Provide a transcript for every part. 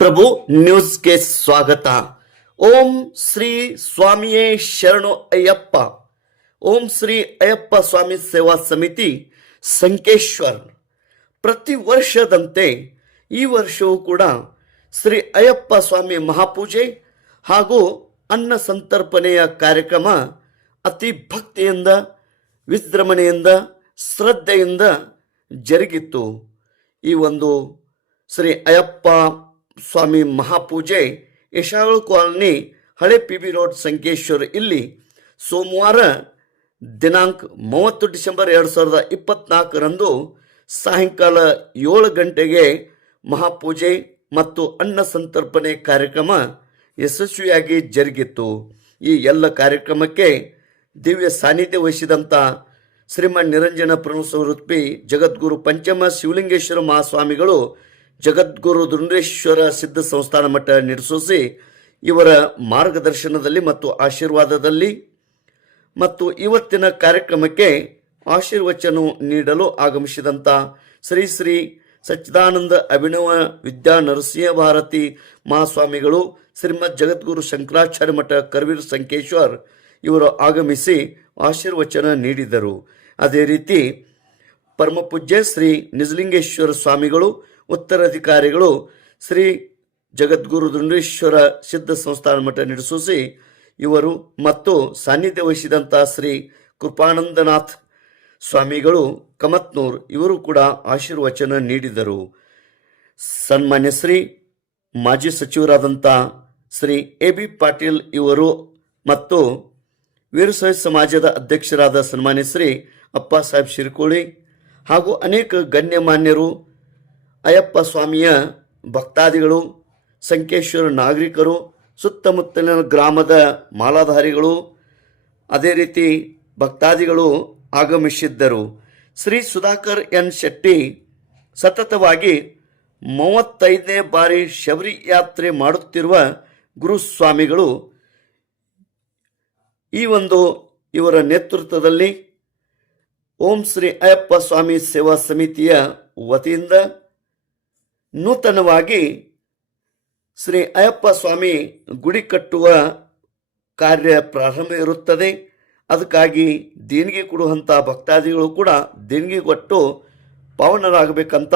ಪ್ರಭು ನ್ಯೂಸ್ಗೆ ಸ್ವಾಗತ. ಓಂ ಶ್ರೀ ಸ್ವಾಮಿಯೇ ಶರಣು ಅಯ್ಯಪ್ಪ. ಓಂ ಶ್ರೀ ಅಯ್ಯಪ್ಪ ಸ್ವಾಮಿ ಸೇವಾ ಸಮಿತಿ ಸಂಕೇಶ್ವರ್ ಪ್ರತಿ ವರ್ಷದಂತೆ ಈ ವರ್ಷವೂ ಕೂಡ ಶ್ರೀ ಅಯ್ಯಪ್ಪ ಸ್ವಾಮಿ ಮಹಾಪೂಜೆ ಹಾಗೂ ಅನ್ನ ಸಂತರ್ಪಣೆಯ ಕಾರ್ಯಕ್ರಮ ಅತಿ ಭಕ್ತಿಯಿಂದ, ವಿಜೃಂಭಣೆಯಿಂದ, ಶ್ರದ್ಧೆಯಿಂದ ಜರುಗಿತ್ತು. ಈ ಒಂದು ಶ್ರೀ ಅಯ್ಯಪ್ಪ ಸ್ವಾಮಿ ಮಹಾಪೂಜೆ ಯಶಾಳು ಕಾಲನಿ, ಹಳೆ ಪಿ.ಬಿ. ರೋಡ್, ಸಂಕೇಶ್ವರ ಇಲ್ಲಿ ಸೋಮವಾರ ದಿನಾಂಕ 30 ಡಿಸೆಂಬರ್ 2024ರಂದು ಸಾಯಂಕಾಲ 7 ಗಂಟೆಗೆ ಮಹಾಪೂಜೆ ಮತ್ತು ಅನ್ನ ಸಂತರ್ಪಣೆ ಕಾರ್ಯಕ್ರಮ ಯಶಸ್ವಿಯಾಗಿ ಜರುಗಿತ್ತು. ಈ ಎಲ್ಲ ಕಾರ್ಯಕ್ರಮಕ್ಕೆ ದಿವ್ಯ ಸಾನ್ನಿಧ್ಯ ವಹಿಸಿದಂಥ ಶ್ರೀಮನ್ ನಿರಂಜನ ಪ್ರವೃತ್ತಿ ಜಗದ್ಗುರು ಪಂಚಮ ಶಿವಲಿಂಗೇಶ್ವರ ಮಹಾಸ್ವಾಮಿಗಳು, ಜಗದ್ಗುರು ದುಂಡೇಶ್ವರ ಸಿದ್ಧ ಸಂಸ್ಥಾನ ಮಠ ನಿರ್ಸೂಸಿ ಇವರ ಮಾರ್ಗದರ್ಶನದಲ್ಲಿ ಮತ್ತು ಆಶೀರ್ವಾದದಲ್ಲಿ ಮತ್ತು ಇವತ್ತಿನ ಕಾರ್ಯಕ್ರಮಕ್ಕೆ ಆಶೀರ್ವಚನ ನೀಡಲು ಆಗಮಿಸಿದಂಥ ಶ್ರೀ ಶ್ರೀ ಸಚ್ಚಿದಾನಂದ ಅಭಿನವ ವಿದ್ಯಾ ನರಸಿಂಹ ಭಾರತಿ ಮಹಾಸ್ವಾಮಿಗಳು, ಶ್ರೀಮದ್ ಜಗದ್ಗುರು ಶಂಕರಾಚಾರ್ಯ ಮಠ ಕರ್ವೀರ್ ಸಂಕೇಶ್ವರ್ ಇವರು ಆಗಮಿಸಿ ಆಶೀರ್ವಚನ ನೀಡಿದರು. ಅದೇ ರೀತಿ ಪರಮಪೂಜ್ಯ ಶ್ರೀ ನಿಜಲಿಂಗೇಶ್ವರ ಸ್ವಾಮಿಗಳು, ಉತ್ತರಾಧಿಕಾರಿಗಳು ಶ್ರೀ ಜಗದ್ಗುರು ದುಂಡೇಶ್ವರ ಸಿದ್ಧ ಸಂಸ್ಥಾನ ಮಠ ನಿರ್ಸೂಸಿ ಇವರು ಮತ್ತು ಸಾನ್ನಿಧ್ಯ ವಹಿಸಿದಂಥ ಶ್ರೀ ಕೃಪಾನಂದನಾಥ್ ಸ್ವಾಮಿಗಳು ಕಮತ್ನೂರ್ ಇವರು ಕೂಡ ಆಶೀರ್ವಚನ ನೀಡಿದರು. ಸನ್ಮಾನ್ಯ ಶ್ರೀ ಮಾಜಿ ಸಚಿವರಾದಂಥ ಶ್ರೀ ಎ.ಬಿ. ಪಾಟೀಲ್ ಇವರು ಮತ್ತು ವೀರಶೈವ ಸಮಾಜದ ಅಧ್ಯಕ್ಷರಾದ ಸನ್ಮಾನ್ಯ ಶ್ರೀ ಅಪ್ಪ ಸಾಹೇಬ್ ಶಿರಕೋಳಿ ಹಾಗೂ ಅನೇಕ ಗಣ್ಯಮಾನ್ಯರು, ಅಯ್ಯಪ್ಪ ಸ್ವಾಮಿಯ ಭಕ್ತಾದಿಗಳು, ಸಂಕೇಶ್ವರ ನಾಗರಿಕರು, ಸುತ್ತಮುತ್ತಲಿನ ಗ್ರಾಮದ ಮಾಲಾಧಾರಿಗಳು, ಅದೇ ರೀತಿ ಭಕ್ತಾದಿಗಳು ಆಗಮಿಸಿದ್ದರು. ಶ್ರೀ ಸುಧಾಕರ್ ಎನ್ ಶೆಟ್ಟಿ ಸತತವಾಗಿ 35ನೇ ಬಾರಿ ಶಬರಿ ಯಾತ್ರೆ ಮಾಡುತ್ತಿರುವ ಗುರುಸ್ವಾಮಿಗಳು ಈ ಒಂದು ಇವರ ನೇತೃತ್ವದಲ್ಲಿ ಓಂ ಶ್ರೀ ಅಯ್ಯಪ್ಪ ಸ್ವಾಮಿ ಸೇವಾ ಸಮಿತಿಯ ವತಿಯಿಂದ ನೂತನವಾಗಿ ಶ್ರೀ ಅಯ್ಯಪ್ಪ ಸ್ವಾಮಿ ಗುಡಿ ಕಟ್ಟುವ ಕಾರ್ಯ ಪ್ರಾರಂಭ ಇರುತ್ತದೆ. ಅದಕ್ಕಾಗಿ ದೇಣಿಗೆ ಕೊಡುವಂಥ ಭಕ್ತಾದಿಗಳು ಕೂಡ ದೇಣಿಗೆ ಕೊಟ್ಟು ಪಾವನರಾಗಬೇಕಂತ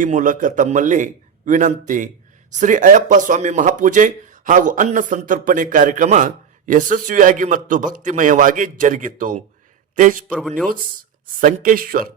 ಈ ಮೂಲಕ ತಮ್ಮಲ್ಲಿ ವಿನಂತಿ. ಶ್ರೀ ಅಯ್ಯಪ್ಪ ಸ್ವಾಮಿ ಮಹಾಪೂಜೆ ಹಾಗೂ ಅನ್ನ ಸಂತರ್ಪಣೆ ಕಾರ್ಯಕ್ರಮ ಯಶಸ್ವಿಯಾಗಿ ಮತ್ತು ಭಕ್ತಿಮಯವಾಗಿ ಜರುಗಿತು. ತೇಜ್ ಪ್ರಭು ನ್ಯೂಸ್, ಸಂಕೇಶ್ವರ್.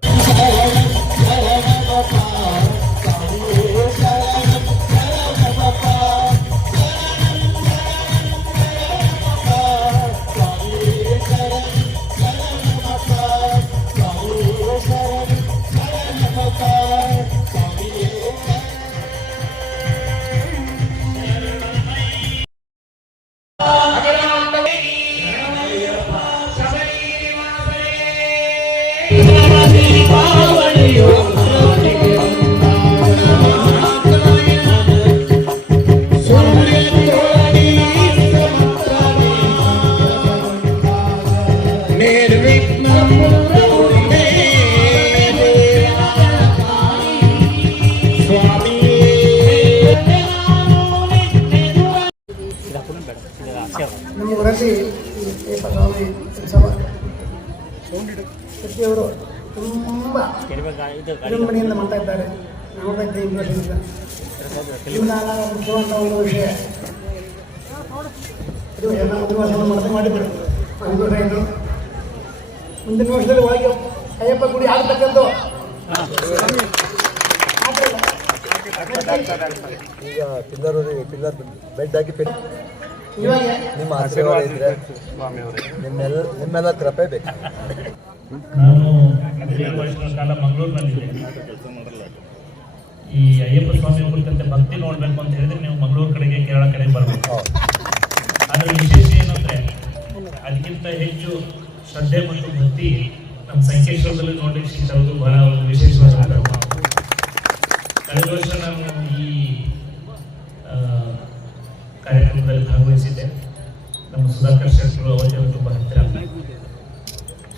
ನಮ್ಮ ಊರಲ್ಲಿ ಸ್ವಾಮಿ ಶೆಟ್ಟಿಯವರು ತುಂಬ ವಿಜೃಂಭಣೆಯಿಂದ ಮಾಡ್ತಾ ಇದ್ದಾರೆ. ನಾಮಪಂಚ ವರ್ಷದಿಂದ ಮುಖ್ಯವಾದ ಒಂದು ವಿಷಯ ಇದು ಎಲ್ಲ ಉದ್ವಾಸನ ಮಾಡ್ತಾ ಮಾಡಿದ್ರು. ಸಂತೋಷ ಆಯಿತು. ಮುಂದಿನ ವರ್ಷದಲ್ಲಿ ಒಳಗೆ ಅಯ್ಯಪ್ಪ ಗುಡಿ ಆಗತಕ್ಕಂಥ ಈಗ ಪಿಲ್ಲರ್ ಬೆಡ್ ಹಾಕಿ ನಿಮ್ಮ ಆಶೀರ್ವಾದ ಇದ್ರೆ ನಿಮ್ಮೆಲ್ಲ ಕೃಪೆ ಬೇಕು. ನಾನು 15 ವರ್ಷಗಳ ಕಾಲ ಮಂಗಳೂರಿನಲ್ಲಿದ್ದೆ. ಈ ಅಯ್ಯಪ್ಪ ಸ್ವಾಮಿ ಕುರಿತಂತೆ ಭಕ್ತಿ ನೋಡಬೇಕು ಅಂತ ಹೇಳಿದ್ರೆ ನೀವು ಮಂಗಳೂರು ಕಡೆಗೆ, ಕೇರಳ ಕಡೆ ಬರಬೇಕು. ಆದರೆ ವಿಶೇಷ ಏನಂದ್ರೆ ಅದಕ್ಕಿಂತ ಹೆಚ್ಚು ಶ್ರದ್ಧೆ ಮತ್ತು ಭಕ್ತಿ ನಮ್ಮ ಸಂಕೇಶ್ವರದಲ್ಲಿ ನೋಡಲಿಕ್ಕೆ ಸಿಗ್ತಿರೋದು ಬಹಳ ಒಂದು ವಿಶೇಷವಾದ. ಕಳೆದ ವರ್ಷ ನಾನು ಈ ಕಾರ್ಯಕ್ರಮದಲ್ಲಿ ಭಾಗವಹಿಸಿದ್ದೆ. ನಮ್ಮ ಸುಧಾಕರ್ ಶೆಟ್ಟರು ಅವತ್ತಿನ ತುಂಬ ಹತ್ತಿರ.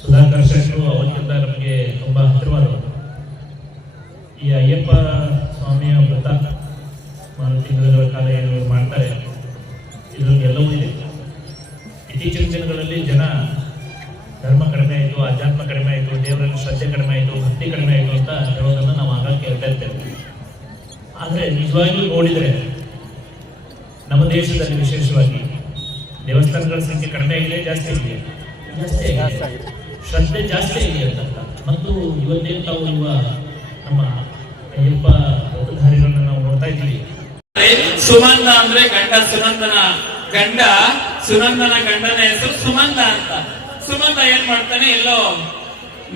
ಸುಧಾಕರ್ ಶೆಟ್ಟರು ಅವತ್ತಿಂದ ನಮಗೆ ತುಂಬ ಹತ್ತಿರವಾದವರು. ಈ ಅಯ್ಯಪ್ಪ ಸ್ವಾಮಿಯ ವ್ರತ 6 ತಿಂಗಳ ಕಾಲ ಏನು ಇವ್ರು ಮಾಡ್ತಾರೆ ಇದರಲ್ಲಿ ಎಲ್ಲವೂ ಇದೆ. ಇತ್ತೀಚಿನ ದಿನಗಳಲ್ಲಿ ಜನ ಧರ್ಮ ಕಡಿಮೆ ಆಯಿತು, ಅಧ್ಯಾತ್ಮ ಕಡಿಮೆ ಆಯಿತು, ದೇವರಲ್ಲಿ ಶ್ರದ್ಧೆ ಕಡಿಮೆ ಆಯಿತು, ಭಕ್ತಿ ಕಡಿಮೆ ಆಯಿತು ಅಂತ ಹೇಳೋದನ್ನು ನಾವು ಆಗ ಕೇಳ್ತಾ ಇರ್ತೇವೆ. ಆದರೆ ನಿಜವಾಗಿಯೂ ನೋಡಿದರೆ ನಮ್ಮ ದೇಶದಲ್ಲಿ ವಿಶೇಷವಾಗಿ ದೇವಸ್ಥಾನಗಳ ಸಂಖ್ಯೆ ಕಡಿಮೆ ಆಗಿದೆ, ಜಾಸ್ತಿ ಆಗಿದೆ, ಜಾಸ್ತಿ ಆಗಿದೆ, ಶ್ರದ್ಧೆ ಜಾಸ್ತಿ ಆಗಿದೆ ಅಂತ. ಮತ್ತು ಇವತ್ತೇನು ತಾವು ನಮ್ಮ ಅಯ್ಯಪ್ಪ ವ್ರತಧಾರಿಗಳನ್ನ ನಾವು ನೋಡ್ತಾ ಇದ್ದೀವಿ. ಸುಮಂದ ಅಂದ್ರೆ ಗಂಡ, ಸುನಂದನ ಗಂಡನ ಹೆಸರು ಸುಮಂದ ಅಂತ. ಸುಮಂದ ಏನ್ ಮಾಡ್ತಾನೆ, ಎಲ್ಲೋ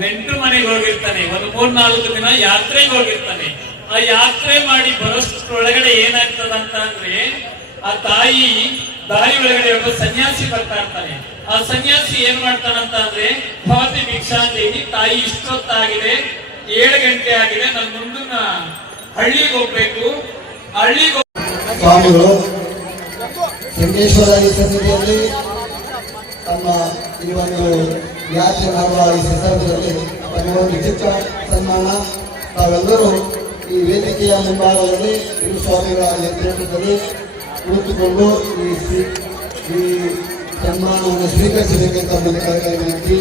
ನೆಂಟರು ಮನೆಗೆ ಹೋಗಿರ್ತಾನೆ, ಒಂದು 3-4 ದಿನ ಯಾತ್ರೆಗೆ ಹೋಗಿರ್ತಾನೆ. ಆ ಯಾತ್ರೆ ಮಾಡಿ ಬರೋಷ್ಟ್ರೊಳಗಡೆ ಏನಾಗ್ತದಂತ ಅಂದ್ರೆ, ಆ ತಾಯಿ ದಾರಿ ಒಳಗಡೆ ಒಬ್ಬ ಸನ್ಯಾಸಿ ಬರ್ತಾ ಇರ್ತಾನೆ. ಆ ಸನ್ಯಾಸಿ ಏನ್ ಮಾಡ್ತಾನಂತ ಅಂದ್ರೆ, ಭವತಿ ಭಿಕ್ಷಾಂದೇಹಿ, ತಾಯಿ ಇಷ್ಟೊತ್ತಾಗಿದೆ, 7 ಗಂಟೆ ಆಗಿದೆ, ನಾನು ಮುಂದಿನ ಹಳ್ಳಿಗೆ ಹೋಗ್ಬೇಕು, ಹಳ್ಳಿಗೆ ಸ್ವಾಮಿಗಳು ಸಂಗೇಶ್ವರ ಸನ್ನಿಧಿಯಲ್ಲಿ ತಮ್ಮ ಈ ಒಂದು ಯಾತ್ರೆ ಮಾಡುವ ಈ ಸಂದರ್ಭದಲ್ಲಿ ತಮ್ಮ ಚಿಕ್ಕ ಸನ್ಮಾನ ತಾವೆಲ್ಲರೂ ಈ ವೇದಿಕೆಯ ಮುಂಭಾಗದಲ್ಲಿ ಗುರು ಸ್ವಾಮಿಗಳ ನೇತೃತ್ವದಲ್ಲಿ ಕುಳಿತುಕೊಂಡು ಈ ಸನ್ಮಾನವನ್ನು ಸ್ವೀಕರಿಸಬೇಕಂತ ವಿನಂತಿ.